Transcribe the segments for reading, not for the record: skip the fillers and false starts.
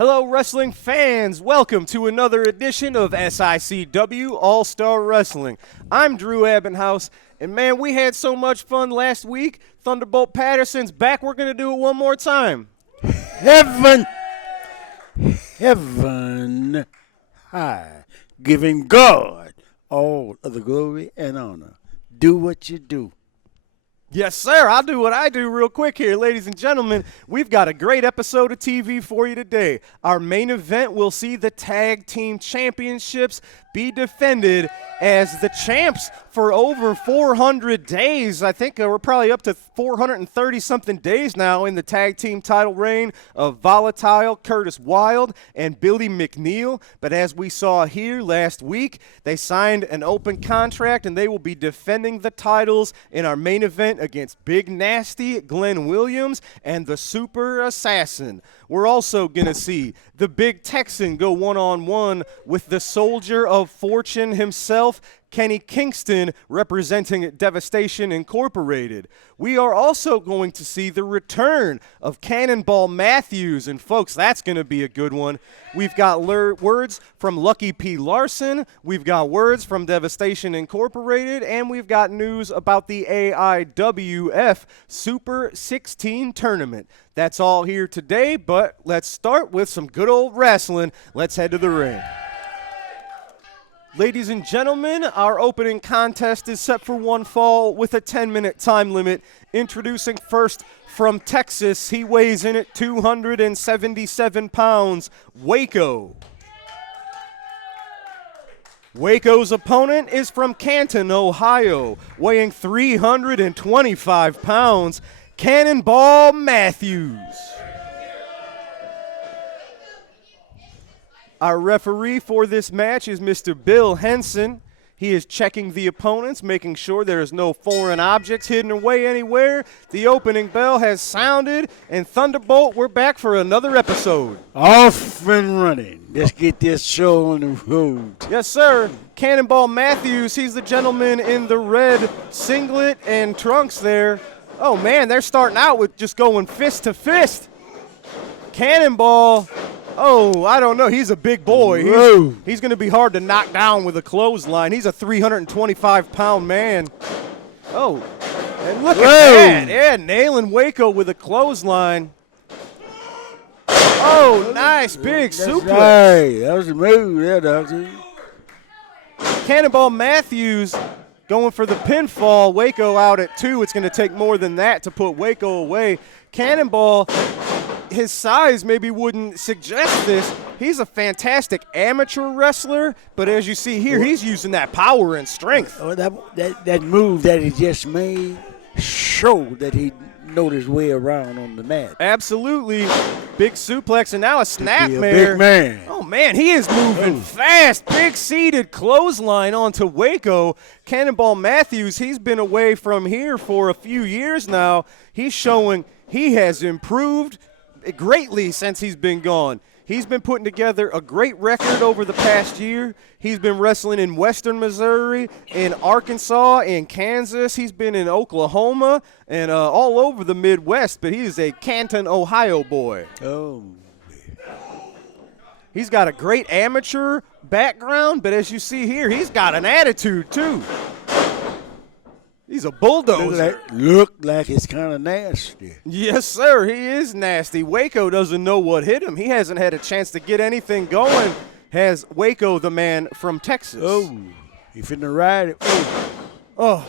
Hello, wrestling fans. Welcome to another edition of SICW All-Star Wrestling. I'm Drew Abbenhouse, and man, we had so much fun last week. Thunderbolt Patterson's back. We're going to do it one more time. Heaven high, giving God all of the glory and honor. Do what you do. Yes, sir. I'll do what I do real quick here. Ladies and gentlemen, we've got a great episode of TV for you today. Our main event will see the Tag Team Championships be defended as the champs for over 400 days. I think we're probably up to 430-something days now in the tag team title reign of Volatile, Curtis Wilde, and Billy McNeil. But as we saw here last week, they signed an open contract, and they will be defending the titles in our main event against Big Nasty, Glen Williams, and the Super Assassin. We're also going to see the Big Texan go one-on-one with the Soldier of Fortune himself, Kenny Kingston, representing Devastation Incorporated. We are also going to see the return of Cannonball Matthews, and folks, that's going to be a good one. We've got words from Lucky P. Larson, we've got words from Devastation Incorporated, and we've got news about the AIWF Super 16 tournament. That's all here today, but let's start with some good old wrestling. Let's head to the ring. Ladies and gentlemen, our opening contest is set for one fall with a 10-minute time limit. Introducing first from Texas, he weighs in at 277 pounds, Waco. Waco's opponent is from Canton, Ohio, weighing 325 pounds, Cannonball Matthews. Our referee for this match is Mr. Bill Henson. He is checking the opponents, making sure there is no foreign objects hidden away anywhere. The opening bell has sounded, and Thunderbolt, we're back for another episode. Off and running. Let's get this show on the road. Yes, sir. Cannonball Matthews, he's the gentleman in the red singlet and trunks there. Oh, man, they're starting out with just going fist to fist. Cannonball, oh, I don't know. He's a big boy. He's going to be hard to knock down with a clothesline. He's a 325-pound man. Oh, and look at that. Yeah, nailing Waco with a clothesline. Oh, nice big suplex. Right. That was a move. Yeah, that was it. Cannonball Matthews going for the pinfall. Waco out at 2. It's going to take more than that to put Waco away. Cannonball, his size maybe wouldn't suggest this. He's a fantastic amateur wrestler, but as you see here, he's using that power and strength. Oh, that move that he just made showed that he knows his way around on the mat. Absolutely. Big suplex and now a snapmare. Big man. Oh, man, he is moving fast. Big seated clothesline onto Waco. Cannonball Matthews, he's been away from here for a few years now. He's showing he has improved greatly since he's been gone. He's been putting together a great record over the past year. He's been wrestling in western Missouri, in Arkansas, in Kansas. He's been in Oklahoma and all over the Midwest, but he is a Canton, Ohio boy. Oh. He's got a great amateur background, but as you see here, he's got an attitude too. He's a bulldozer. Look like it's kind of nasty. Yes, sir. He is nasty. Waco doesn't know what hit him. He hasn't had a chance to get anything going. Has Waco, the man from Texas. Oh, he finna ride it. Oh,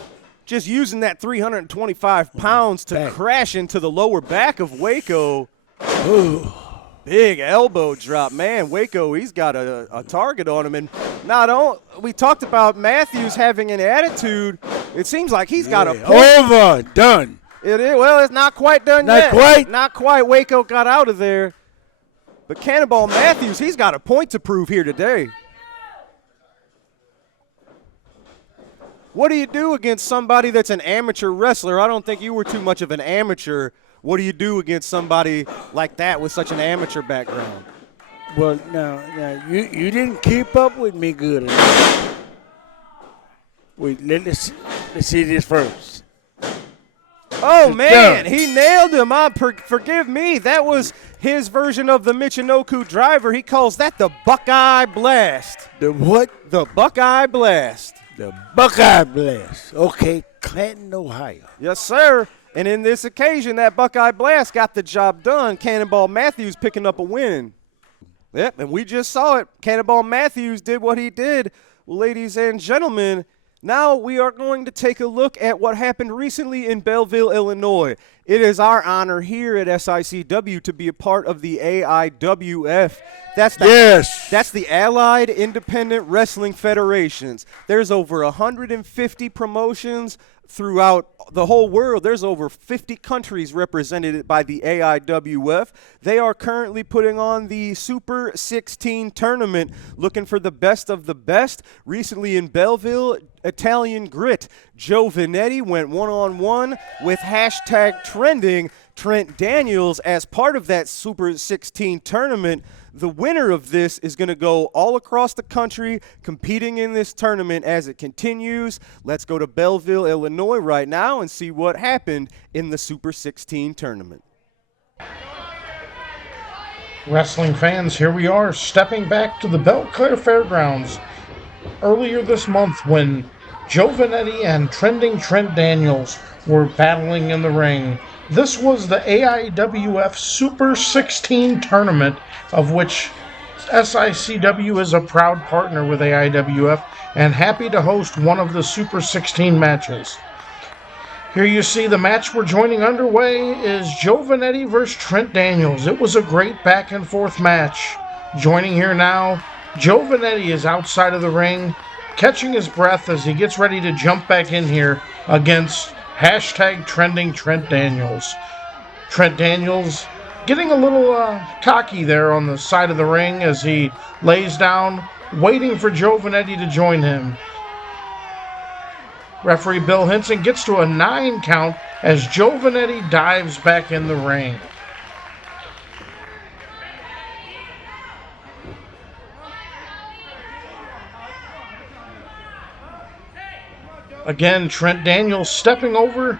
just using that 325 pounds to crash into the lower back of Waco. Oh. Big elbow drop. Man, Waco, he's got a target on him. And we talked about Matthews having an attitude. It seems like he's got a point. Overdone. It is. Well, it's not quite done yet. Not quite. Not quite. Waco got out of there. But Cannonball Matthews, he's got a point to prove here today. What do you do against somebody that's an amateur wrestler? I don't think you were too much of an amateur. What do you do against somebody like that with such an amateur background? Well, now you didn't keep up with me good enough. Wait, let's see this first. Oh, man, he nailed him. Forgive me. That was His version of the Michinoku driver, he calls that the Buckeye Blast. The what? The Buckeye Blast. The Buckeye Blast. Okay, Clanton, Ohio. Yes, sir. And in this occasion, that Buckeye Blast got the job done. Cannonball Matthews picking up a win. Yep, and we just saw it. Cannonball Matthews did what he did. Well, ladies and gentlemen, now we are going to take a look at what happened recently in Belleville, Illinois. It is our honor here at SICW to be a part of the AIWF. That's the Allied Independent Wrestling Federations. There's over 150 promotions throughout the whole world. There's over 50 countries represented by the AIWF. They are currently putting on the Super 16 tournament, looking for the best of the best. Recently in Belleville, Italian Grit, Joe Vanetti went one-on-one with #trending Trent Daniels as part of that Super 16 tournament. The winner of this is going to go all across the country competing in this tournament as it continues. Let's go to Belleville, Illinois right now and see what happened in the Super 16 tournament. Wrestling fans, here we are stepping back to the Belle Claire Fairgrounds earlier this month when Joe Vanetti and Trending Trent Daniels were battling in the ring. This was the AIWF Super 16 tournament, of which SICW is a proud partner with AIWF and happy to host one of the Super 16 matches. Here you see the match we're joining underway is Joe Vanetti versus Trent Daniels. It was a great back and forth match. Joining here now, Joe Vanetti is outside of the ring, catching his breath as he gets ready to jump back in here against #trending Trent Daniels. Trent Daniels getting a little cocky there on the side of the ring as he lays down, waiting for Joe Vanetti to join him. Referee Bill Henson gets to a 9 count as Joe Vanetti dives back in the ring. Again, Trent Daniels stepping over,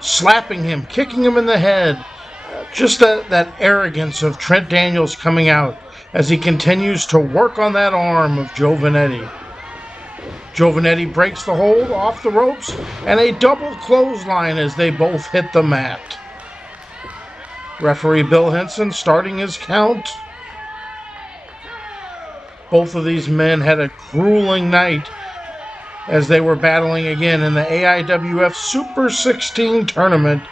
slapping him, kicking him in the head. Just that arrogance of Trent Daniels coming out as he continues to work on that arm of Joe Vanetti. Joe Vanetti breaks the hold off the ropes and a double clothesline as they both hit the mat. Referee Bill Henson starting his count. Both of these men had a grueling night as they were battling again in the AIWF Super 16 tournament.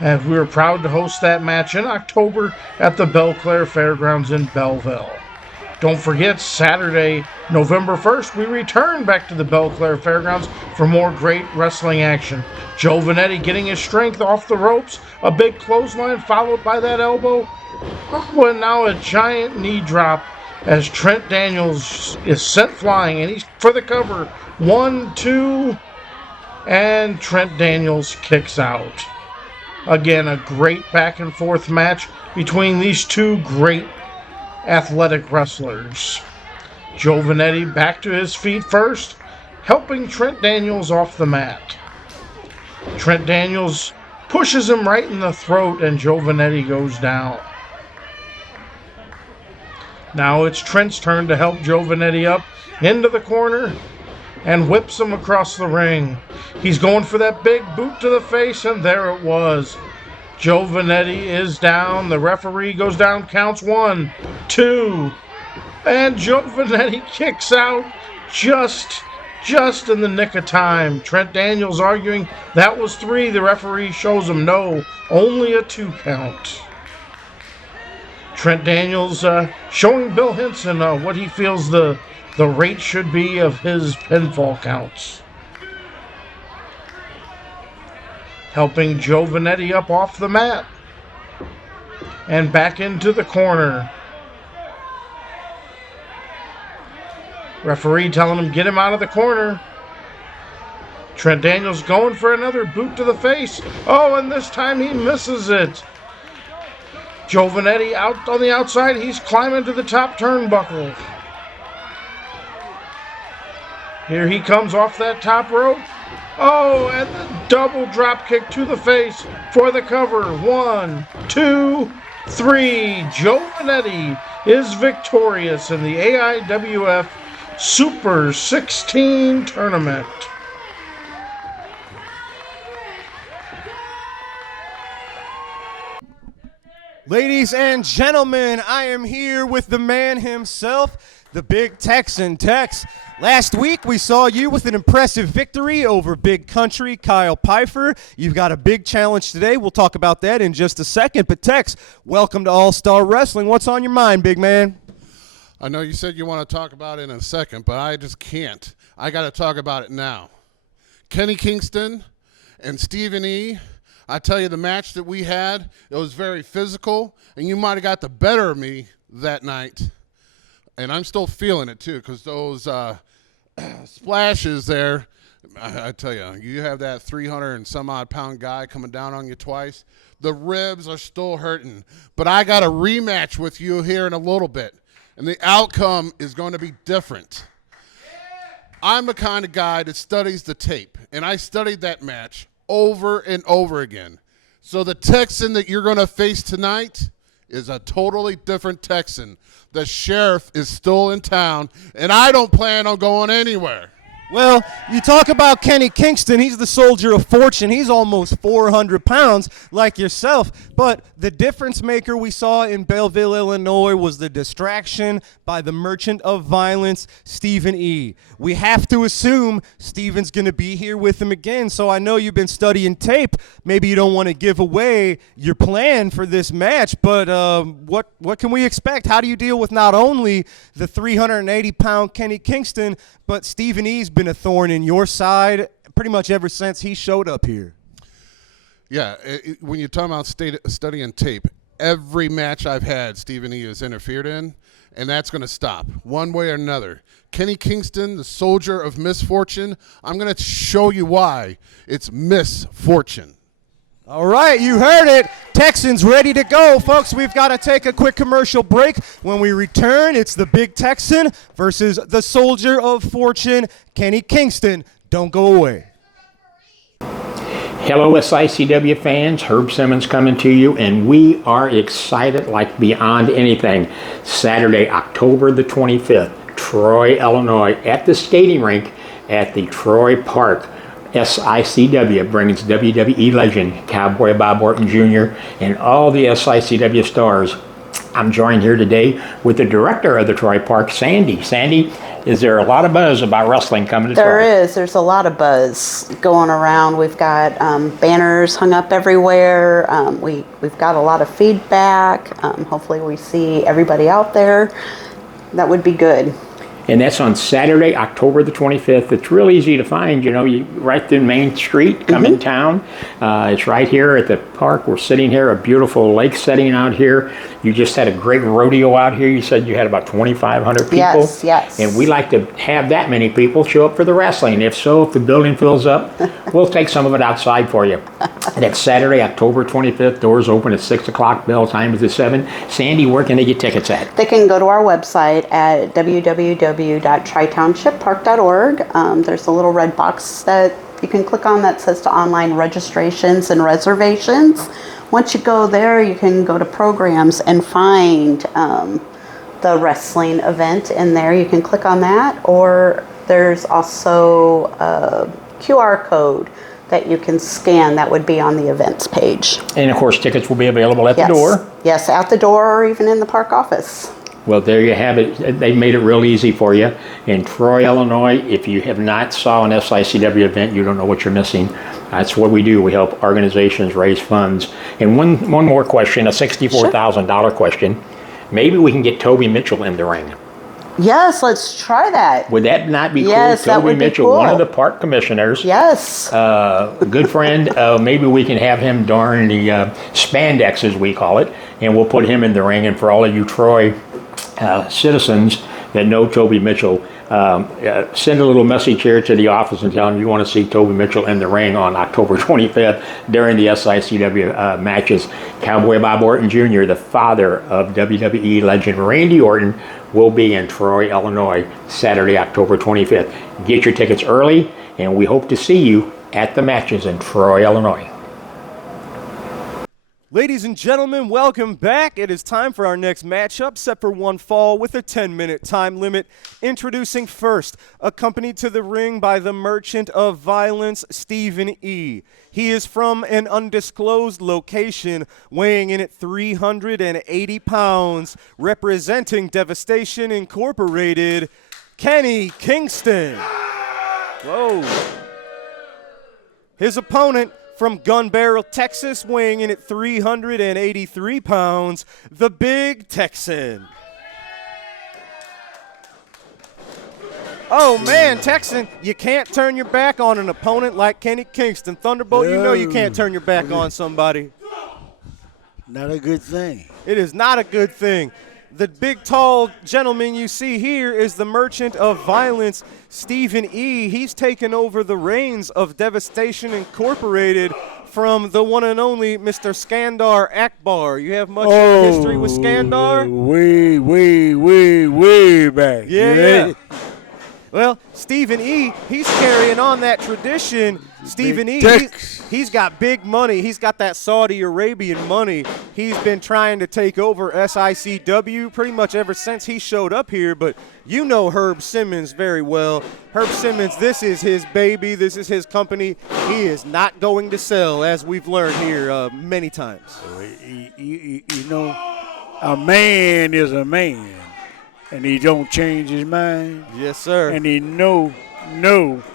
And we were proud to host that match in October at the Belle Claire Fairgrounds in Belleville. Don't forget, Saturday, November 1st, we return back to the Belle Claire Fairgrounds for more great wrestling action. Joe Vanetti getting his strength off the ropes, a big clothesline followed by that elbow. And now a giant knee drop as Trent Daniels is sent flying, and he's for the cover. 1, 2, and Trent Daniels kicks out. Again, a great back and forth match between these two great athletic wrestlers. Joe Vanetti back to his feet first, helping Trent Daniels off the mat. Trent Daniels pushes him right in the throat and Joe Vanetti goes down. Now it's Trent's turn to help Joe Vanetti up into the corner and whips him across the ring. He's going for that big boot to the face, and there it was. Joe Vanetti is down. The referee goes down, counts 1, 2, and Joe Vanetti kicks out just in the nick of time. Trent Daniels arguing that was 3. The referee shows him no, only a 2 count. Trent Daniels showing Bill Henson what he feels the rate should be of his pinfall counts. Helping Joe Vanetti up off the mat. And back into the corner. Referee telling him get him out of the corner. Trent Daniels going for another boot to the face. Oh, and this time he misses it. Joe Vanetti out on the outside. He's climbing to the top turnbuckle. Here he comes off that top rope. Oh, and the double drop kick to the face for the cover. 1, 2, 3, Joe Vanetti is victorious in the AIWF Super 16 tournament. Ladies and gentlemen, I am here with the man himself, the Big Texan. Tex, last week we saw you with an impressive victory over Big Country Kyle Pfeiffer. You've got a big challenge today. We'll talk about that in just a second. But Tex, welcome to All-Star Wrestling. What's on your mind, big man? I know you said you want to talk about it in a second, but I just can't. I got to talk about it now. Kenny Kingston and Stephen E., I tell you, the match that we had, it was very physical, and you might have got the better of me that night. And I'm still feeling it, too, because those splashes there, I tell you, you have that 300 and some odd pound guy coming down on you twice. The ribs are still hurting. But I got a rematch with you here in a little bit, and the outcome is going to be different. I'm the kind of guy that studies the tape, and I studied that match over and over again. So the Texan that you're going to face tonight is a totally different Texan. The sheriff is still in town, and I don't plan on going anywhere. Well, you talk about Kenny Kingston. He's the soldier of fortune. He's almost 400 pounds like yourself. But the difference maker we saw in Belleville, Illinois was the distraction by the merchant of violence, Stephen E. We have to assume Stephen's going to be here with him again. So I know you've been studying tape. Maybe you don't want to give away your plan for this match. But what can we expect? How do you deal with not only the 380-pound Kenny Kingston, but Stephen E's been a thorn in your side pretty much ever since he showed up here? Yeah, when you're talking about studying tape, every match I've had, Stephen E has interfered in, and that's going to stop one way or another. Kenny Kingston, the soldier of misfortune, I'm going to show you why it's misfortune. All right, you heard it. Texans ready to go. Folks, we've got to take a quick commercial break. When we return, it's the Big Texan versus the soldier of fortune, Kenny Kingston. Don't go away. Hello, SICW fans. Herb Simmons coming to you, and we are excited like beyond anything. Saturday, October the 25th, Troy, Illinois, at the skating rink at the Troy Park. SICW brings WWE legend Cowboy Bob Orton Jr. and all the SICW stars. I'm joined here today with the director of the Troy Park, Sandy. Sandy, is there a lot of buzz about wrestling coming to Troy? There is. There's a lot of buzz going around. We've got banners hung up everywhere. We've got a lot of feedback. Hopefully we see everybody out there. That would be good. And that's on Saturday, October the 25th. It's real easy to find, you know, you right through Main Street, come in town. It's right here at the park. We're sitting here, a beautiful lake setting out here. You just had a great rodeo out here. You said you had about 2,500 people. Yes, yes. And we like to have that many people show up for the wrestling. If so, if the building fills up, we'll take some of it outside for you. That's Saturday, October 25th. Doors open at 6 o'clock. Bell time is at 7. Sandy, where can they get tickets at? They can go to our website at www.tritownshippark.org. There's a little red box that you can click on that says to online registrations and reservations. Once you go there, you can go to programs and find the wrestling event in there. You can click on that, or there's also a QR code that you can scan that would be on the events page. And of course, tickets will be available at the door. Yes, at the door or even in the park office. Well, there you have it. They made it real easy for you. In Troy, Illinois, if you have not saw an SICW event, you don't know what you're missing. That's what we do. We help organizations raise funds. And one more question, a $64,000 question. Maybe we can get Toby Mitchell in the ring. Yes, let's try that. Would that not be yes, cool? Toby Toby Mitchell, cool. One of the park commissioners. Yes. A good friend. Maybe we can have him during the spandex, as we call it, and we'll put him in the ring. And for all of you Troy citizens that know Toby Mitchell, send a little message here to the office and tell them you want to see Toby Mitchell in the ring on October 25th during the SICW matches. Cowboy Bob Orton Jr., the father of WWE legend Randy Orton, will be in Troy, Illinois, Saturday, October 25th. Get your tickets early, and we hope to see you at the matches in Troy, Illinois. Ladies and gentlemen, welcome back. It is time for our next matchup, set for one fall with a 10-minute time limit. Introducing first, accompanied to the ring by the Merchant of Violence, Stephen E. He is from an undisclosed location, weighing in at 380 pounds, representing Devastation Incorporated, Kenny Kingston. Whoa. His opponent, from Gun Barrel, Texas, weighing in at 383 pounds, the Big Texan. Oh, man, Texan, you can't turn your back on an opponent like Kenny Kingston. Thunderbolt, you know you can't turn your back on somebody. Not a good thing. It is not a good thing. The big, tall gentleman you see here is the Merchant of Violence, Stephen E. He's taken over the reins of Devastation Incorporated from the one and only Mr. Skandar Akbar. You have much history with Skandar? Way back. Yeah. Well, Stephen E., he's carrying on that tradition. Stephen E., he's got big money. He's got that Saudi Arabian money. He's been trying to take over SICW pretty much ever since he showed up here, but you know Herb Simmons very well. Herb Simmons, this is his baby. This is his company. He is not going to sell, as we've learned here many times. You know, a man is a man. And he don't change his mind. Yes, sir. And he know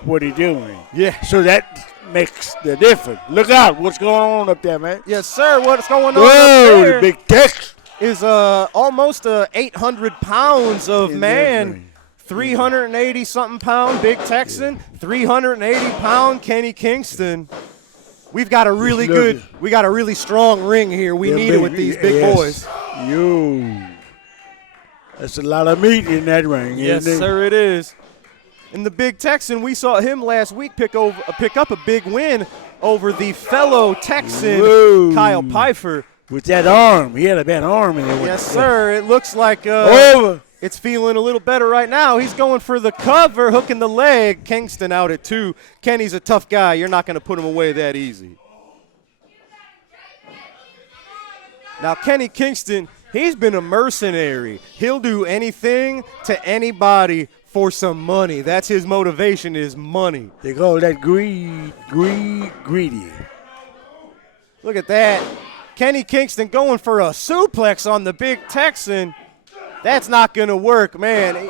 what he doing. Yeah. So that makes the difference. Look out, what's going on up there, man? Yes, sir. What's going on Whoa, up there? the Big Tex is almost 800 pounds of man. 380-something pound Big Texan, 380-pound Kenny Kingston. We've got a really strong ring here. We need it with these big boys. That's a lot of meat in that ring. Yes, sir, it is. And the Big Texan, we saw him last week pick up a big win over the fellow Texan, Kyle Pfeiffer. With that arm. He had a bad arm in there. Yes, sir. It looks like it's feeling a little better right now. He's going for the cover, hooking the leg. Kingston out at 2. Kenny's a tough guy. You're not going to put him away that easy. Now, Kenny Kingston, he's been a mercenary. He'll do anything to anybody for some money. That's his motivation, is money. They call that greedy. Look at that. Kenny Kingston going for a suplex on the Big Texan. That's not going to work, man.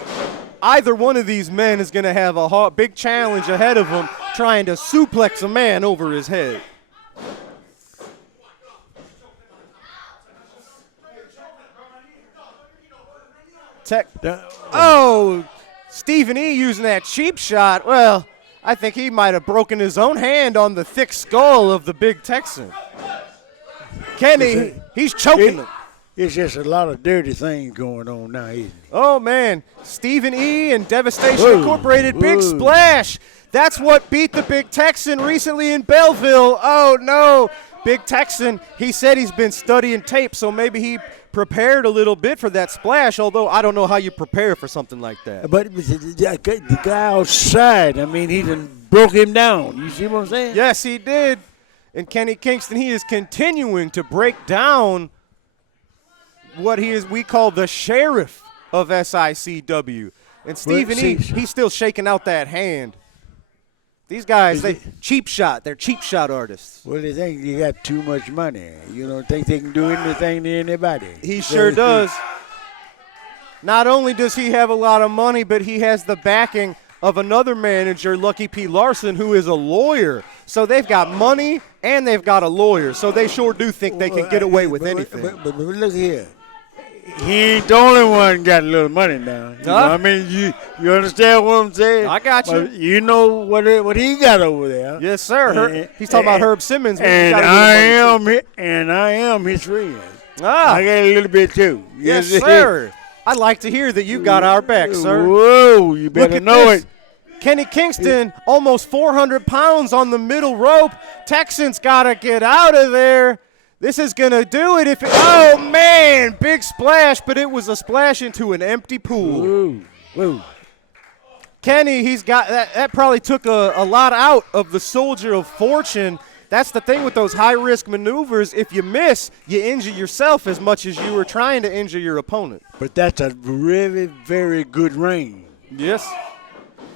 Either one of these men is going to have a big challenge ahead of him trying to suplex a man over his head. Stephen E. using that cheap shot. Well, I think he might have broken his own hand on the thick skull of the Big Texan. Kenny, he's choking him. It's just a lot of dirty things going on now, isn't it? Oh, man. Stephen E. and Devastation Incorporated, big splash. That's what beat the Big Texan recently in Belleville. Oh, no. Big Texan, he said he's been studying tape, so maybe he prepared a little bit for that splash, although I don't know how you prepare for something like that. But the guy outside, I mean, he done broke him down. You see what I'm saying? Yes, he did. And Kenny Kingston, he is continuing to break down what we call the sheriff of SICW. And Stephen E., he's still shaking out that hand. These guys, cheap shot. They're cheap shot artists. Well, they think you got too much money. You don't think they can do anything to anybody. He sure does. Not only does he have a lot of money, but he has the backing of another manager, Lucky P. Larson, who is a lawyer. So they've got money and they've got a lawyer. So they sure do think they can get away with anything. But look here. He ain't the only one got a little money now. You know, I mean, you understand what I'm saying? I got you. You know what he got over there. Yes, sir. He's talking about Herb Simmons. And I am his friend. I got a little bit too. Yes, sir. I'd like to hear that you got our back, sir. Whoa, you better know it. Kenny Kingston, almost 400 pounds on the middle rope. Texan's got to get out of there. This is going to do it. Oh, man, big splash, but it was a splash into an empty pool. Whoa. Kenny, he's got that probably took a lot out of the Soldier of Fortune. that's the thing with those high-risk maneuvers. If you miss, you injure yourself as much as you were trying to injure your opponent. But that's a really, very good ring. Yes.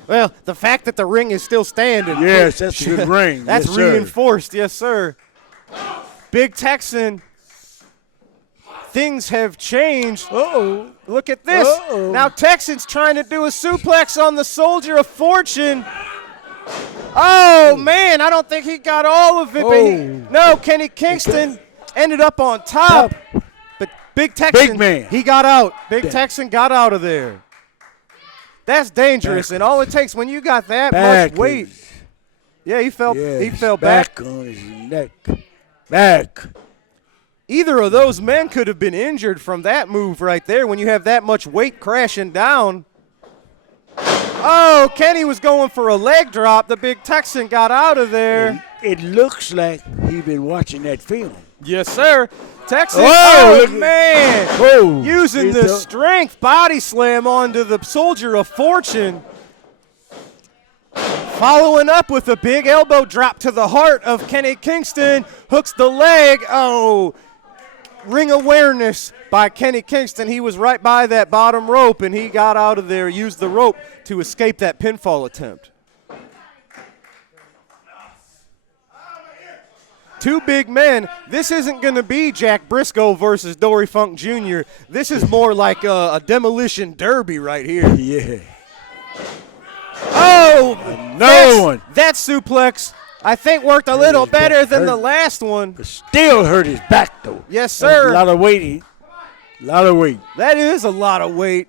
Well, the fact that the ring is still standing. Yes, that's a good ring. That's yes, sir. reinforced. Yes, sir. Big Texan. Things have changed. Uh-oh. Look at this. Uh-oh. Now Texan's trying to do a suplex on the Soldier of Fortune. Oh, man, I don't think he got all of it. But no, Kenny Kingston ended up on top. But Big Texan, Big man. he got out. Big Texan got out of there. That's dangerous, and all it takes when you got that much weight. Yeah, he fell back. On his neck. Back. Either of those men could have been injured from that move right there when you have that much weight crashing down. Oh, Kenny was going for a leg drop. The Big Texan got out of there. It looks like he's been watching that film. Yes, sir. Texan, man. Using the strength body slam onto the Soldier of Fortune. Following up with a big elbow drop to the heart of Kenny Kingston. Hooks the leg. Oh, ring awareness by Kenny Kingston. He was right by that bottom rope, and he got out of there, used the rope to escape that pinfall attempt. Two big men. This isn't going to be Jack Briscoe versus Dory Funk Jr. This is more like a demolition derby right here. Yeah. Oh, another one. That suplex, I think, worked a little better than the last one. But still hurt his back, though. Yes, sir. A lot of weight. A lot of weight. That is a lot of weight.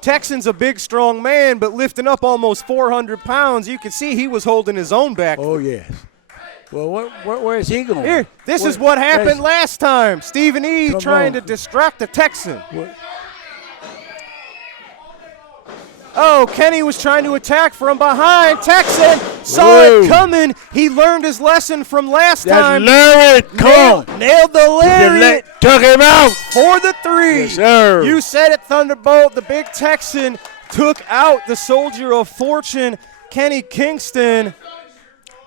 Texan's a big, strong man, but lifting up almost 400 pounds, you can see he was holding his own back. Oh, yes. Well, where is he going? Here, this is what happened last time. Stephen E. trying to distract the Texan. What? Oh, Kenny was trying to attack from behind. Texan saw it coming. He learned his lesson from last time. Lariat. Come on. Nailed the lariat. Took him out. For the 3. Yes, sir. You said it, Thunderbolt. The Big Texan took out the Soldier of Fortune, Kenny Kingston.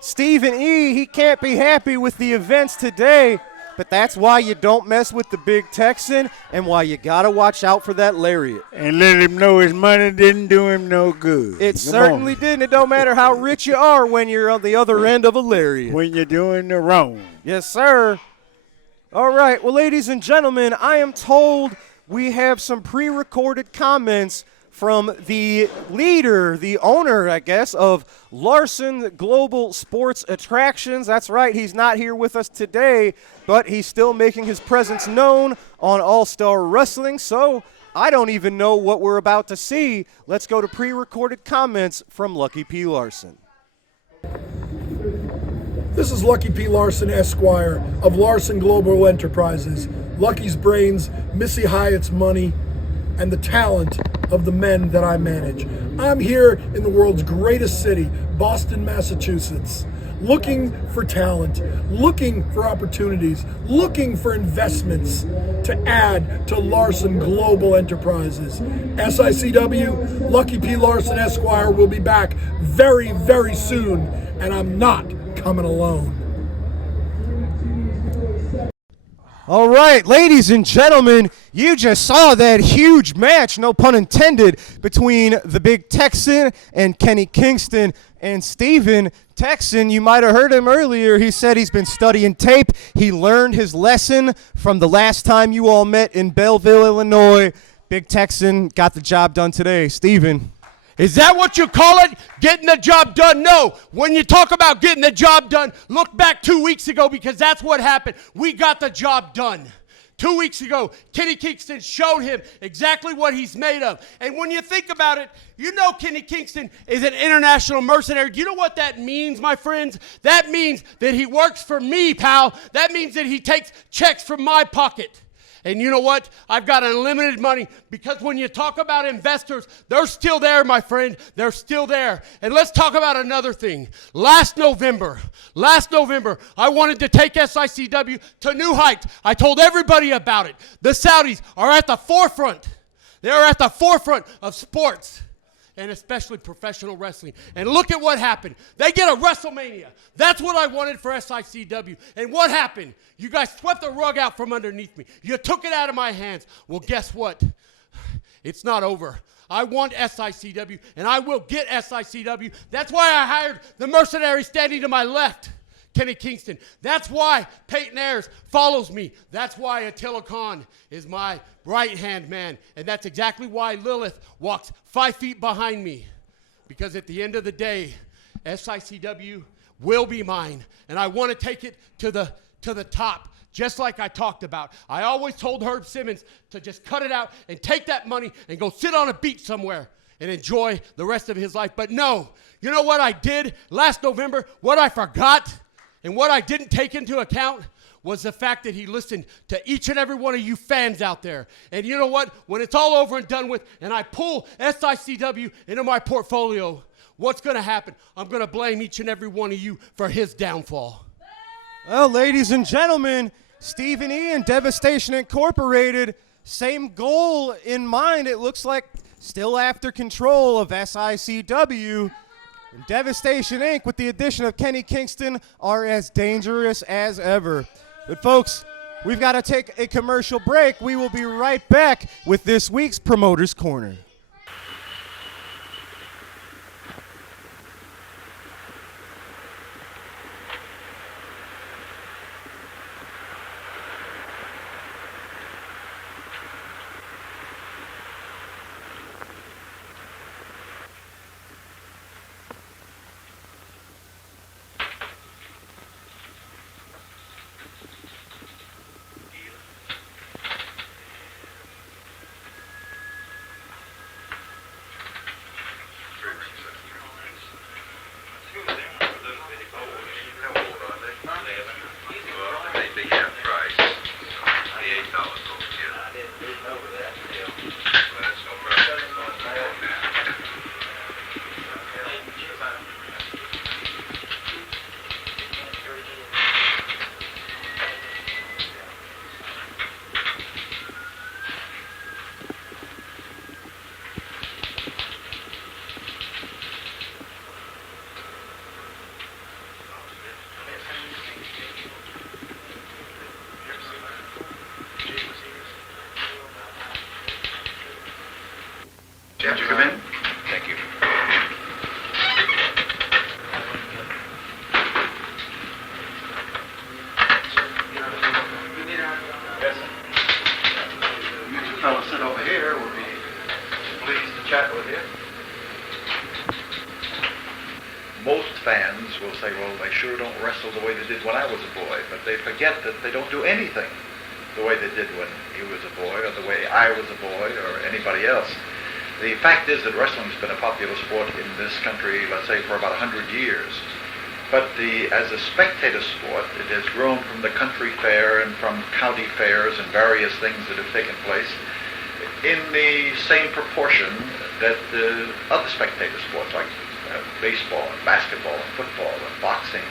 Stephen E., he can't be happy with the events today, but that's why you don't mess with the Big Texan and why you got to watch out for that lariat. And let him know his money didn't do him no good. It certainly didn't. It don't matter how rich you are when you're on the other end of a lariat. When you're doing the wrong. Yes, sir. All right. Well, ladies and gentlemen, I am told we have some pre-recorded comments from the leader, the owner, I guess, of Larson Global Sports Attractions. That's right, he's not here with us today, but he's still making his presence known on All-Star Wrestling, so I don't even know what we're about to see. Let's go to pre-recorded comments from Lucky P. Larson. This is Lucky P. Larson, Esquire, of Larson Global Enterprises, Lucky's brains, Missy Hyatt's money, and the talent of the men that I manage. I'm here in the world's greatest city, Boston, Massachusetts, looking for talent, looking for opportunities, looking for investments to add to Larson Global Enterprises. SICW, Lucky P. Larson Esquire will be back very, very soon, and I'm not coming alone. All right, ladies and gentlemen, you just saw that huge match, no pun intended, between the Big Texan and Kenny Kingston. And Steven Texan, you might have heard him earlier. He said he's been studying tape. He learned his lesson from the last time you all met in Belleville, Illinois. Big Texan got the job done today. Steven. Is that what you call it? Getting the job done? No. When you talk about getting the job done, look back 2 weeks ago because that's what happened. We got the job done. 2 weeks ago, Kenny Kingston showed him exactly what he's made of. And when you think about it, you know Kenny Kingston is an international mercenary. Do you know what that means, my friends? That means that he works for me, pal. That means that he takes checks from my pocket. And you know what? I've got unlimited money because when you talk about investors, they're still there, my friend. They're still there. And let's talk about another thing. Last November, I wanted to take SICW to new heights. I told everybody about it. The Saudis are at the forefront. They're at the forefront of sports. and especially professional wrestling. And look at what happened. They get a WrestleMania. That's what I wanted for SICW. And what happened? You guys swept the rug out from underneath me. You took it out of my hands. Well, guess what? It's not over. I want SICW, and I will get SICW. That's why I hired the mercenary standing to my left, Kenny Kingston. That's why Peyton Ayers follows me. That's why Attila Khan is my right-hand man. And that's exactly why Lilith walks 5 feet behind me. Because at the end of the day, SICW will be mine. And I want to take it to the top, just like I talked about. I always told Herb Simmons to just cut it out and take that money and go sit on a beach somewhere and enjoy the rest of his life. But no, you know what I did last November? What I forgot and what I didn't take into account was the fact that he listened to each and every one of you fans out there. And you know what? When it's all over and done with and I pull SICW into my portfolio, what's going to happen? I'm going to blame each and every one of you for his downfall. Well, ladies and gentlemen, Stephen E. and Devastation Incorporated, same goal in mind. It looks like still after control of SICW. And Devastation Inc., with the addition of Kenny Kingston, are as dangerous as ever. But folks, we've got to take a commercial break. We will be right back with this week's Promoter's Corner. Can't you come in? Thank you. Yes, sir. You two fellows sit over here. We'll be pleased to chat with you. Most fans will say, well, they sure don't wrestle the way they did when I was a boy, but they forget that they don't do anything the way they did when he was a boy, or the way I was a boy, or anybody else. The fact is that wrestling's been a popular sport in this country, let's say, for about 100 years. But as a spectator sport, it has grown from the country fair and from county fairs and various things that have taken place in the same proportion that other spectator sports like baseball and basketball and football and boxing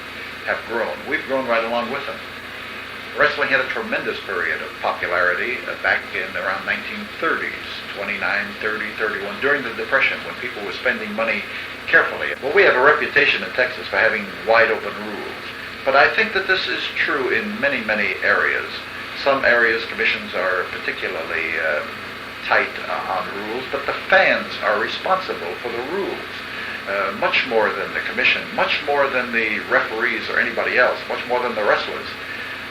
have grown. We've grown right along with them. Wrestling had a tremendous period of popularity back in around 1930s, 29, 30, 31, during the Depression, when people were spending money carefully. Well, we have a reputation in Texas for having wide open rules, but I think that this is true in many, many areas. Some areas commissions are particularly tight on rules, but the fans are responsible for the rules. Much more than the commission, much more than the referees or anybody else, much more than the wrestlers.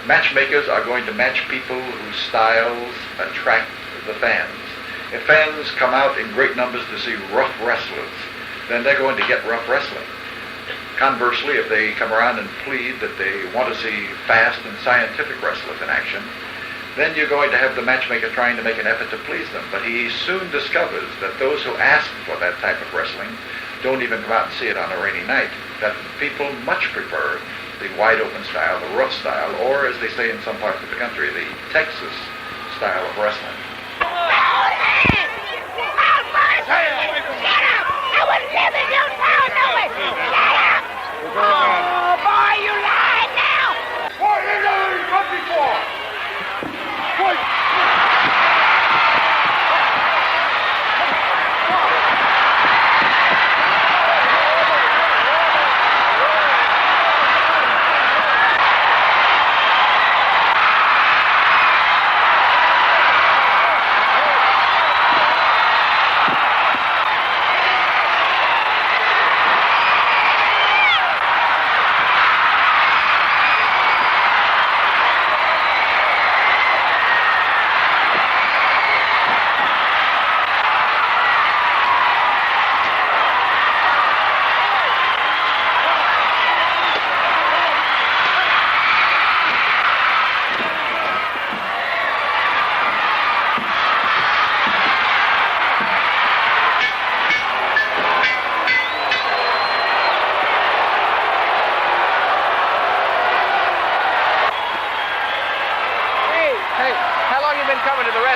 Matchmakers are going to match people whose styles attract the fans. If fans come out in great numbers to see rough wrestlers, then they're going to get rough wrestling. Conversely, if they come around and plead that they want to see fast and scientific wrestlers in action, then you're going to have the matchmaker trying to make an effort to please them. But he soon discovers that those who ask for that type of wrestling don't even come out and see it on a rainy night. That people much prefer the wide open style, the rough style, or as they say in some parts of the country, the Texas style of wrestling. Oh, boy, you lied now! Boy, you know who you come before! Boy!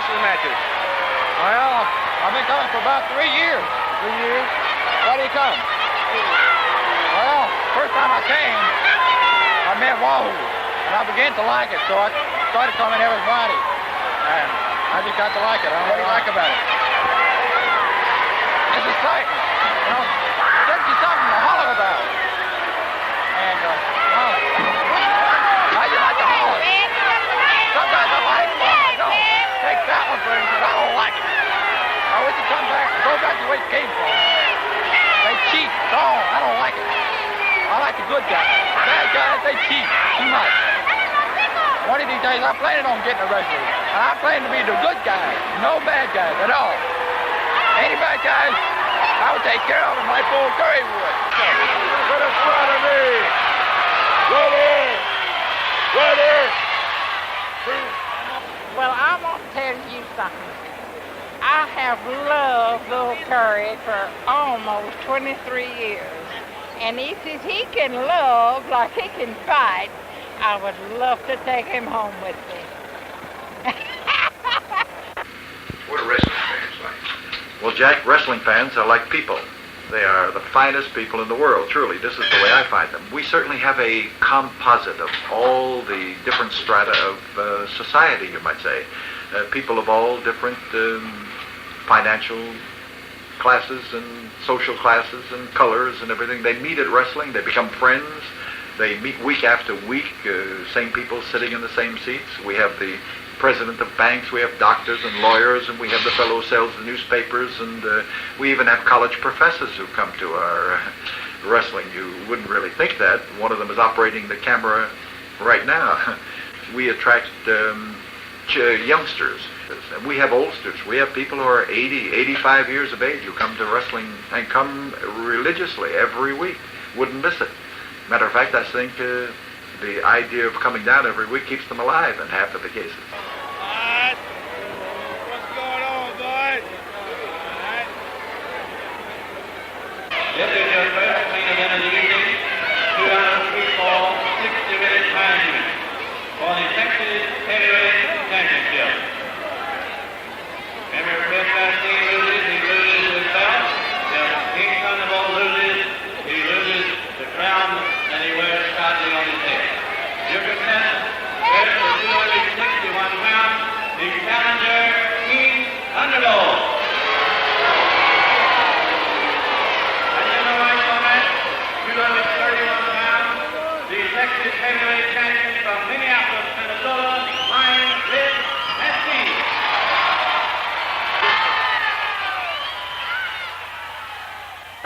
wrestling matches? Well, I've been coming for about 3 years. 3 years? Why do you come? Well, first time I came, I met Wahoo, and I began to like it, so I started coming every Friday. And I just got to like it. What do you like about it? It's excitement. You know, gives you something to holler about. And, I just like to holler. Sometimes I like, no, take that one for instance, I don't like it. I wish you'd go back to where it came from. They cheat, I don't like it. I like the good guys. The bad guys, they cheat too much. One of these days, I'm planning on getting a wrestler. And I plan to be the good guy, no bad guys at all. Any bad guys, I would take care of them like Bull Curry would. To the front of me. Ready. Ready. Well, I'm going to tell you something. I have loved Bull Curry for almost 23 years. And he says he can love like he can fight. I would love to take him home with me. What are wrestling fans like? Well, Jack, wrestling fans are like people. They are the finest people in the world, truly. This is the way I find them. We certainly have a composite of all the different strata of society, you might say. People of all different financial classes and social classes and colors and everything. They meet at wrestling. They become friends. They meet week after week, same people sitting in the same seats. We have the president of banks, we have doctors and lawyers, and we have the fellow who sells the newspapers, and we even have college professors who come to our wrestling. You wouldn't really think that. One of them is operating the camera right now. We attract youngsters. And we have oldsters. We have people who are 80, 85 years of age who come to wrestling and come religiously every week. Wouldn't miss it. Matter of fact, I think the idea of coming down every week keeps them alive in half of the cases. What's going on, boys? This is your first main event of the evening. 2 hours, 3 falls, 60-minute time limit for the Texas Heavyweight Championship. Remember, first time King loses, he loses himself. If King Cannonball loses, he loses the crown that he wears proudly on his head. Your contestant, first for 261 pounds, the challenger, King Cannonball. And in the right corner, 231 pounds, the Texas Heavyweight Champion from Minneapolis, Minnesota, Lion Ric Flair.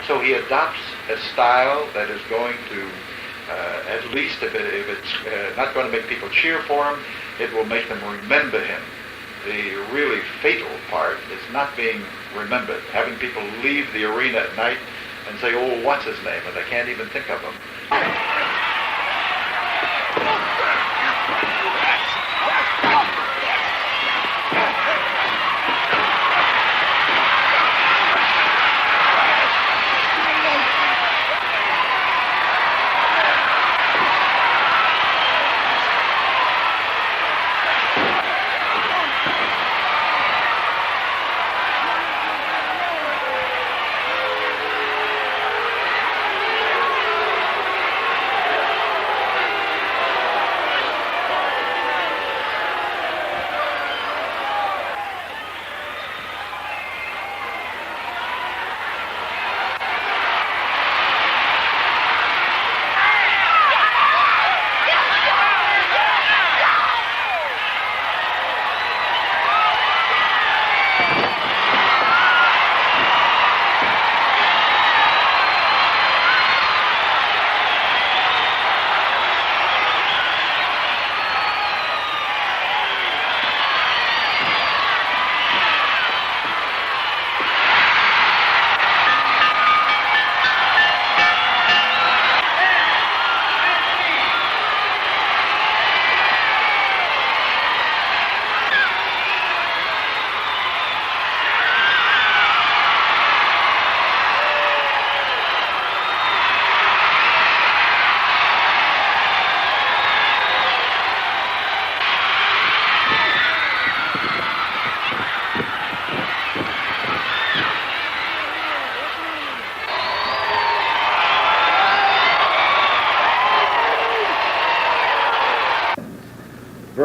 So he adopts a style that is going to, at least if it's not going to make people cheer for him, it will make them remember him. The really fatal part is not being remembered, having people leave the arena at night and say, oh, what's his name? And they can't even think of him.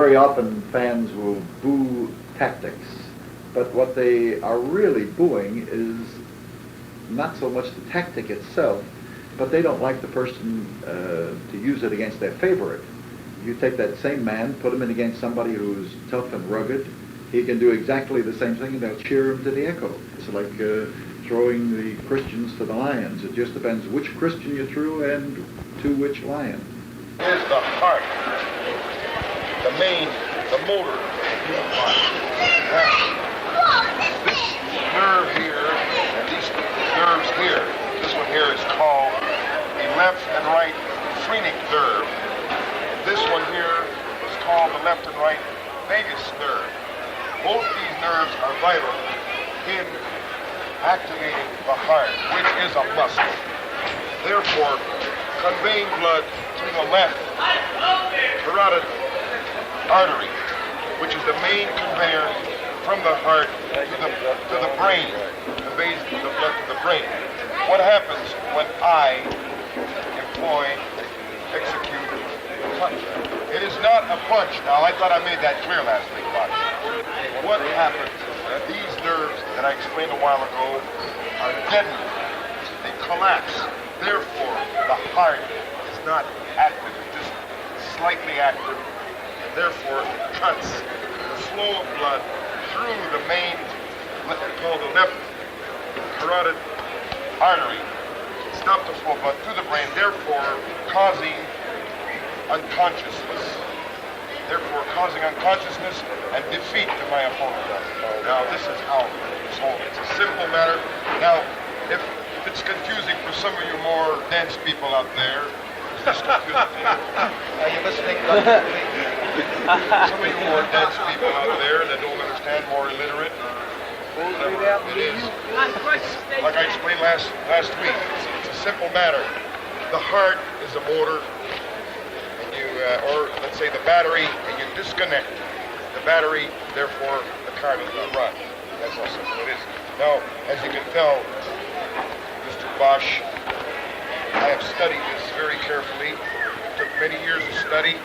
very often fans will boo tactics, but what they are really booing is not so much the tactic itself, but they don't like the person to use it against their favorite. You take that same man, put him in against somebody who's tough and rugged, he can do exactly the same thing and they'll cheer him to the echo. It's like throwing the Christians to the lions. It just depends which Christian you threw and to which lion. Here's the heart, the main, the motor of the human body. This nerve here and these nerves here, this one here is called the left and right phrenic nerve. This one here is called the left and right vagus nerve. Both these nerves are vital in activating the heart, which is a muscle. Therefore, conveying blood through the left carotid artery, which is the main conveyor from the heart to the brain, conveys the blood to the brain. What happens when I employ, execute, punch? It is not a punch. Now, I thought I made that clear last week, but what happens, these nerves that I explained a while ago are deadened. They collapse. Therefore, the heart is not active, it's just slightly active, and therefore it cuts the flow of blood through the main, what they call the left carotid artery. Stop the flow of blood through the brain, therefore causing unconsciousness. Therefore causing unconsciousness and defeat to my opponent. Now this is how it's whole. It's a simple matter. Now, if it's confusing for some of you more dense people out there, is this confusing to you? Are you listening? Some of you more dense people out there that don't understand, more illiterate, whatever it is. Like I explained last week, it's a simple matter. The heart is a motor, and you, or let's say the battery, and you disconnect the battery, therefore the car does not run. That's how simple it is. Now, as you can tell, Mr. Bosch, I have studied this very carefully. It took many years of study,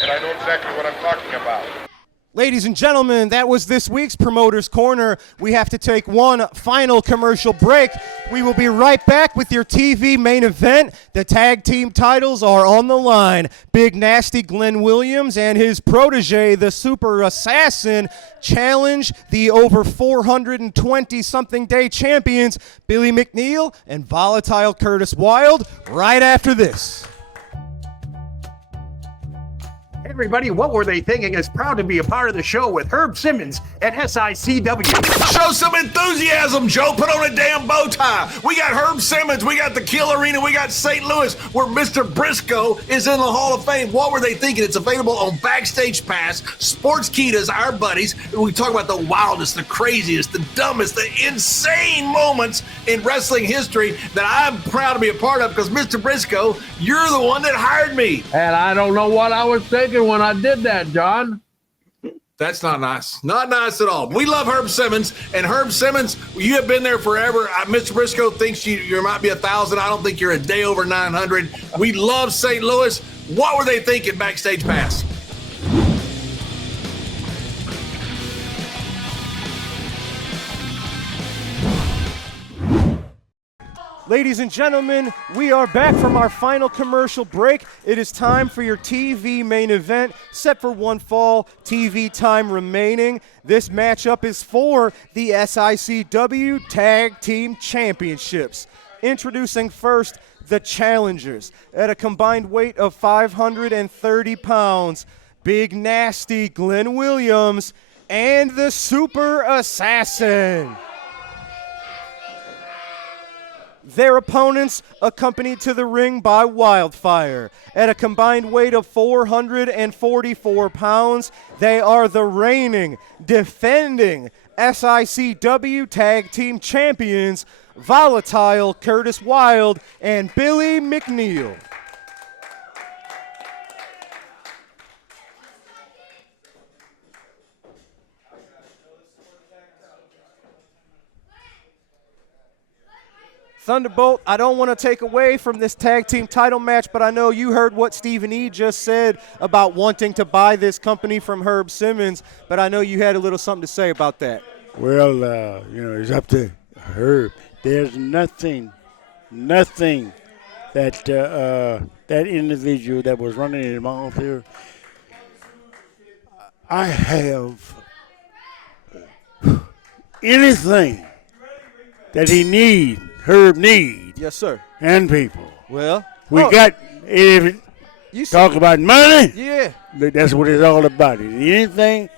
and I know exactly what I'm talking about. Ladies and gentlemen, that was this week's Promoter's Corner. We have to take one final commercial break. We will be right back with your TV main event. The tag team titles are on the line. Big Nasty Glen Williams and his protege, the Super Assassin, challenge the over 420-something day champions, Billy McNeil and Volatile Curtis Wilde, right after this. Hey everybody, What Were They Thinking is proud to be a part of the show with Herb Simmons at SICW. Show some enthusiasm, Joe. Put on a damn bow tie. We got Herb Simmons, we got the Kill Arena, we got St. Louis, where Mr. Briscoe is in the Hall of Fame. What Were They Thinking? It's available on Backstage Pass. Sportskeedas, our buddies. We talk about the wildest, the craziest, the dumbest, the insane moments in wrestling history that I'm proud to be a part of because, Mr. Briscoe, you're the one that hired me. And I don't know what I was thinking when I did that, John. That's not nice. Not nice at all. We love Herb Simmons, and Herb Simmons, you have been there forever. Mr. Briscoe thinks you might be 1,000. I don't think you're a day over 900. We love St. Louis. What were they thinking, Backstage Pass? Ladies and gentlemen, we are back from our final commercial break. It is time for your TV main event, set for one fall, TV time remaining. This matchup is for the SICW Tag Team Championships. Introducing first, the challengers. At a combined weight of 530 pounds, Big Nasty Glen Williams and the Super Assassin. Their opponents accompanied to the ring by Wildfire. At a combined weight of 444 pounds, they are the reigning, defending SICW Tag Team Champions, Volatile Curtis Wilde and Billy McNeil. Thunderbolt, I don't want to take away from this tag team title match, but I know you heard what Stephen E. just said about wanting to buy this company from Herb Simmons, but I know you had a little something to say about that. Well, it's up to Herb. There's nothing that that individual that was running his mouth here. I have anything that he needs. Herb need. Yes, sir. And people. Well, we got, if you talk about money, yeah, that's what it's all about. Anything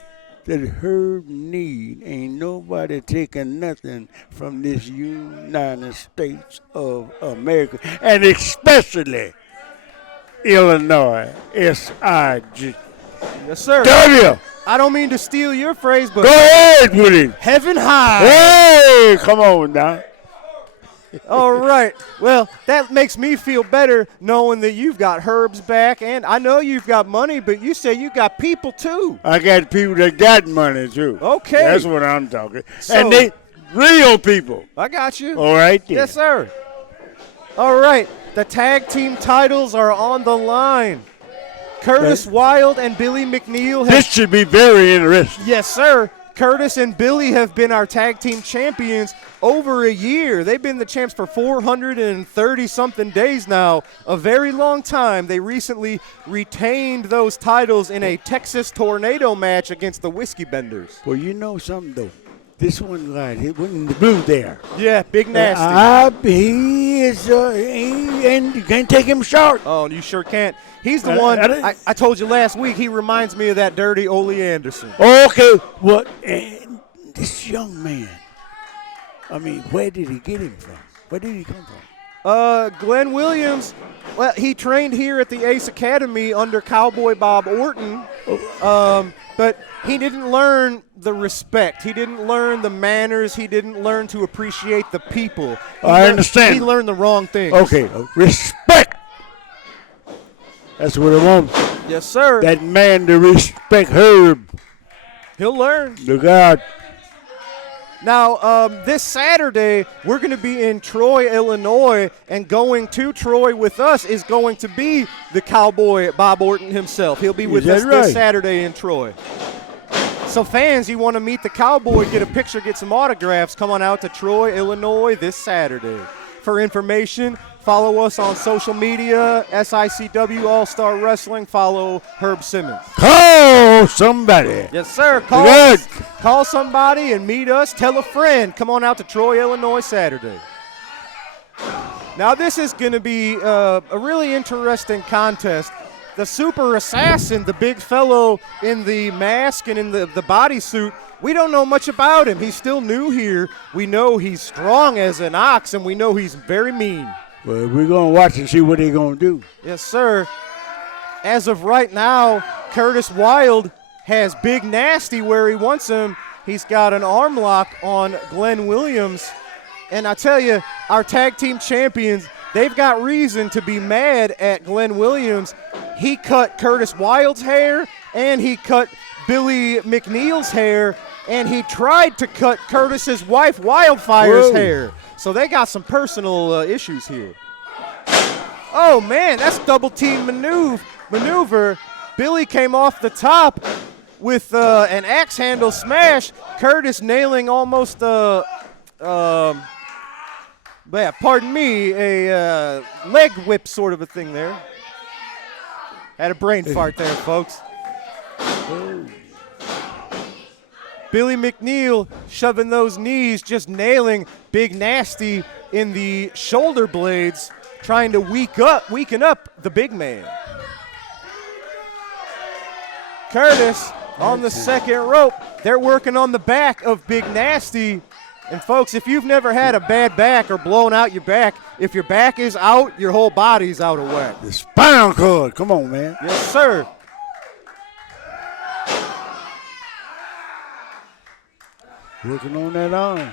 that Herb need, ain't nobody taking nothing from this United States of America, and especially Illinois, SICW. Yes, sir. W. I don't mean to steal your phrase, but go ahead with it. Heaven high. Hey, come on now. All right. Well, that makes me feel better knowing that you've got Herb's back, and I know you've got money, but you say you got people too. I got people that got money too. Okay. That's what I'm talking. So, and they real people. I got you. All right then. Yes, sir. All right. The tag team titles are on the line. Curtis Wilde and Billy McNeil. This should be very interesting. Yes, sir. Curtis and Billy have been our tag team champions over a year. They've been the champs for 430-something days now, a very long time. They recently retained those titles in a Texas tornado match against the Whiskey Benders. Well, you know something, though. This one guy, it went in the blue there. Yeah, Big Nasty. He is, and you can't take him short. Oh, you sure can't. He's the one, I told you last week, he reminds me of that dirty Ole Anderson. Okay, well, this young man, I mean, where did he get him from? Where did he come from? Glen Williams, well, he trained here at the Ace Academy under Cowboy Bob Orton, but he didn't learn the respect. He didn't learn the manners. He didn't learn to appreciate the people. I understand. He learned the wrong things. Okay, respect. That's what I want. Yes, sir. That man to respect Herb. He'll learn. Look out. Now, this Saturday, we're going to be in Troy, Illinois, and going to Troy with us is going to be the Cowboy Bob Orton himself. He'll be with us this Saturday in Troy. So fans, you want to meet the Cowboy, get a picture, get some autographs, come on out to Troy, Illinois this Saturday. For information, follow us on social media, SICW All-Star Wrestling. Follow Herb Simmons. Call somebody. Yes, sir. Call somebody and meet us. Tell a friend. Come on out to Troy, Illinois Saturday. Now, this is going to be a really interesting contest. The Super Assassin, the big fellow in the mask and in the bodysuit, we don't know much about him. He's still new here. We know he's strong as an ox, and we know he's very mean. Well, we're going to watch and see what they're going to do. Yes, sir. As of right now, Curtis Wilde has Big Nasty where he wants him. He's got an arm lock on Glen Williams. And I tell you, our tag team champions, they've got reason to be mad at Glen Williams. He cut Curtis Wilde's hair, and he cut Billy McNeil's hair, and he tried to cut Curtis's wife Wildfire's hair. So they got some personal issues here. Oh, man, that's double team maneuver. Billy came off the top with an axe handle smash. Curtis nailing almost pardon me, a leg whip sort of a thing there. Had a brain fart there, folks. Billy McNeil shoving those knees, just nailing Big Nasty in the shoulder blades, trying to weaken up the big man. Curtis on the second rope. They're working on the back of Big Nasty. And folks, if you've never had a bad back or blown out your back, if your back is out, your whole body's out of whack. The spinal cord. Come on, man. Yes, sir. Working on that arm.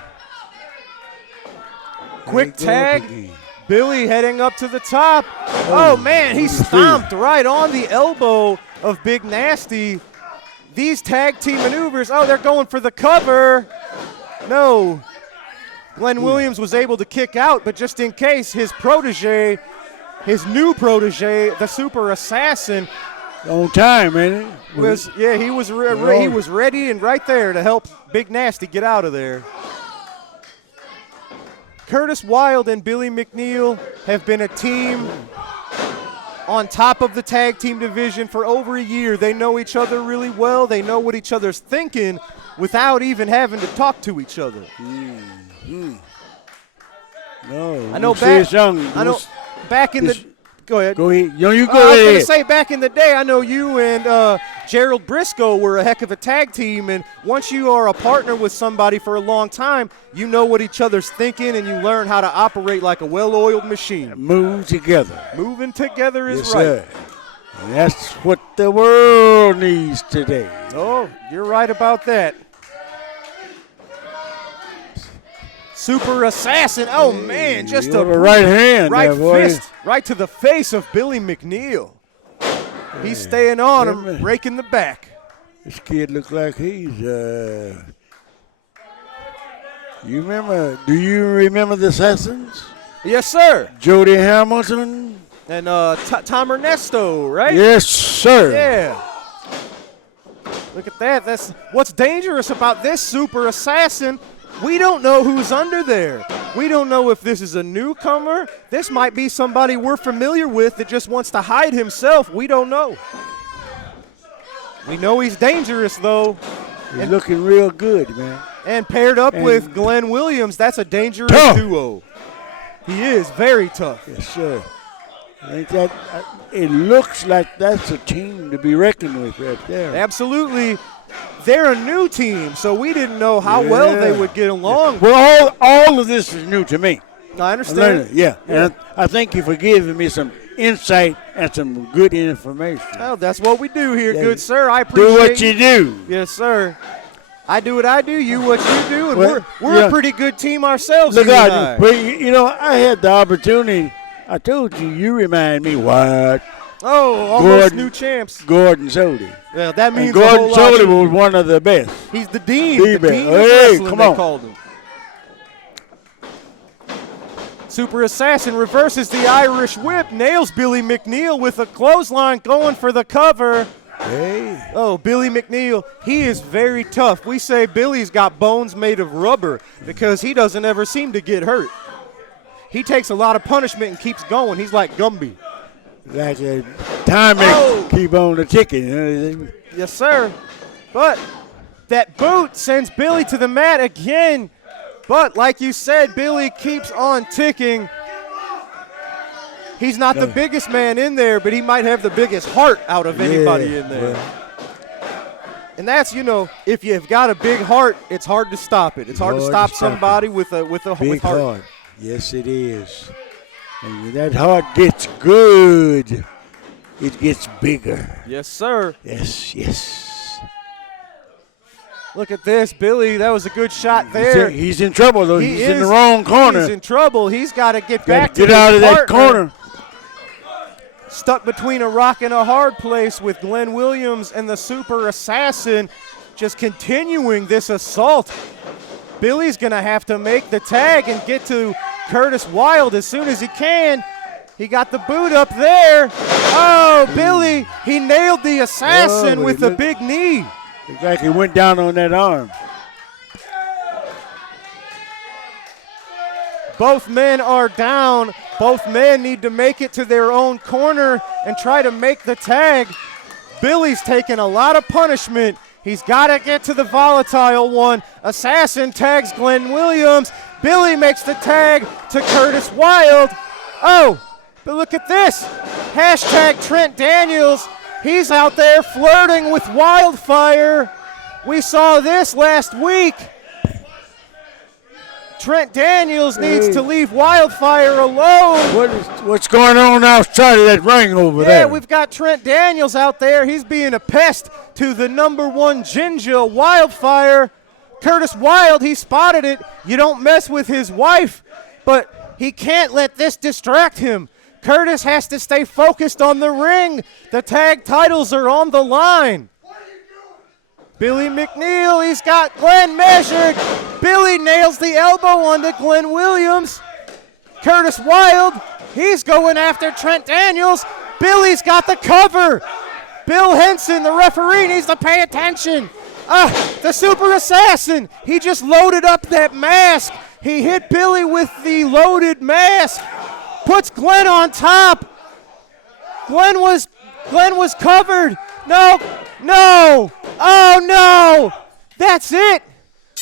Quick tag. Billy heading up to the top. Oh, man, he stomped right on the elbow of Big Nasty. These tag team maneuvers, they're going for the cover. No. Glen Williams was able to kick out, but just in case, his protege, his new protege, the Super Assassin, on time, man. he was ready and right there to help Big Nasty get out of there. Curtis Wilde and Billy McNeil have been a team on top of the tag team division for over a year. They know each other really well. They know what each other's thinking without even having to talk to each other. No, I know back in the go ahead. Go ahead. You go I was ahead. going to say, back in the day, I know you and Gerald Briscoe were a heck of a tag team, and once you are a partner with somebody for a long time, you know what each other's thinking, and you learn how to operate like a well-oiled machine. Move together. Moving together is Yes, right. sir. And that's what the world needs today. Oh, you're right about that. Super Assassin. Oh, man, just you a got a right hand right there, boy. fist right to the face of Billy McNeil. He's staying on him, raking the back. This kid looks like he's, do you remember the Assassins? Yes, sir. Jody Hamilton. And Tom Ernesto, right? Yes, sir. Yeah. Look at that. That's what's dangerous about this Super Assassin. We don't know who's under there. We don't know if this is a newcomer. This might be somebody we're familiar with that just wants to hide himself. We don't know. We know he's dangerous, though. He's looking real good, man. And paired up with Glen Williams, that's a dangerous duo. He is very tough. Yes, sir. I think that it looks like that's a team to be reckoned with right there. Absolutely. They're a new team, so we didn't know how well they would get along. Well, all of this is new to me. I understand. Yeah. And I thank you for giving me some insight and some good information. Well, that's what we do here, good sir. I appreciate do what you do. Yes, sir. I do what I do, you what you do, and Well, we're a pretty good team ourselves. Look you and out, I. but I had the opportunity. I told you remind me what. Oh, almost new champs. Gordon Sody. Well, that means and Gordon a whole Sody lot. was one of the best. He's the dean. The The dean of hey, wrestling, come they on. called him. Super Assassin reverses the Irish whip, nails Billy McNeil with a clothesline going for the cover. Hey. Oh, Billy McNeil, he is very tough. We say Billy's got bones made of rubber because he doesn't ever seem to get hurt. He takes a lot of punishment and keeps going. He's like Gumby. Like a time keep on the ticking. Yes, sir. But that boot sends Billy to the mat again. But like you said, Billy keeps on ticking. He's not the biggest man in there, but he might have the biggest heart out of anybody in there. And that's, if you've got a big heart, it's hard to stop it. It's hard to stop somebody with a big heart. heart. Yes, it is. And when that heart gets good, it gets bigger. Yes, sir. Yes. Look at this, Billy. That was a good shot there. He's in trouble, though. He's in the wrong corner. He's in trouble. He's got to get back to get his out of that partner. corner. Stuck between a rock and a hard place with Glen Williams and the Super Assassin just continuing this assault. Billy's going to have to make the tag and get to Curtis Wilde as soon as he can. He got the boot up there. Oh, Billy, he nailed the Assassin with a big knee. Looks like he went down on that arm. Both men are down. Both men need to make it to their own corner and try to make the tag. Billy's taking a lot of punishment. He's got to get to the volatile one. Assassin tags Glen Williams. Billy makes the tag to Curtis Wilde. Oh, but look at this. Hashtag Trent Daniels. He's out there flirting with Wildfire. We saw this last week. Trent Daniels needs to leave Wildfire alone. What's going on outside of that ring over there? Yeah, we've got Trent Daniels out there. He's being a pest to the #1 Ginger, Wildfire. Curtis Wilde, he spotted it. You don't mess with his wife, but he can't let this distract him. Curtis has to stay focused on the ring. The tag titles are on the line. Billy McNeil, he's got Glenn measured. Billy nails the elbow onto Glen Williams. Curtis Wilde, he's going after Trent Daniels. Billy's got the cover. Bill Henson, the referee, needs to pay attention. The Super Assassin, he just loaded up that mask. He hit Billy with the loaded mask. Puts Glen on top. Glen was covered. No. Oh, no. That's it.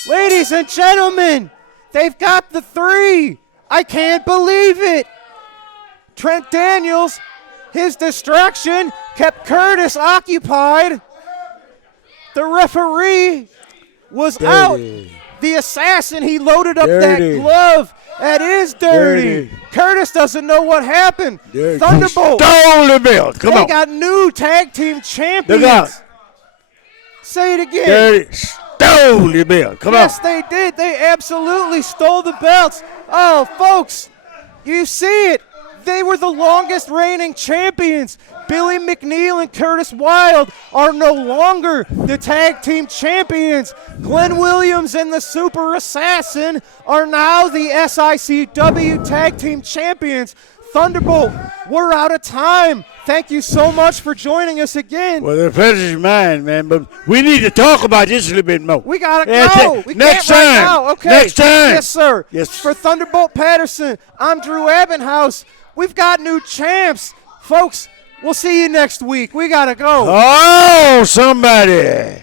Ladies and gentlemen, they've got the 3. I can't believe it. Trent Daniels, his distraction kept Curtis occupied. The referee was out. The assassin, he loaded up that glove. That is dirty. Curtis doesn't know what happened. Thunderbolt stole the belt. Come on. They got new tag team champions. Look out. Say it again. Dirty stole the belt. Come on. Yes, they did. They absolutely stole the belts. Oh, folks, you see it. They were the longest reigning champions. Billy McNeil and Curtis Wilde are no longer the tag team champions. Glen Williams and the Super Assassin are now the SICW tag team champions. Thunderbolt, we're out of time. Thank you so much for joining us again. Well, the pleasure's mine, man, but we need to talk about this a little bit more. We got to go. We next can't time. Right now. Okay. Next time. Yes, sir. Yes. For Thunderbolt Patterson, I'm Drew Abbenhouse. We've got new champs. Folks, we'll see you next week. We got to go. Oh, somebody.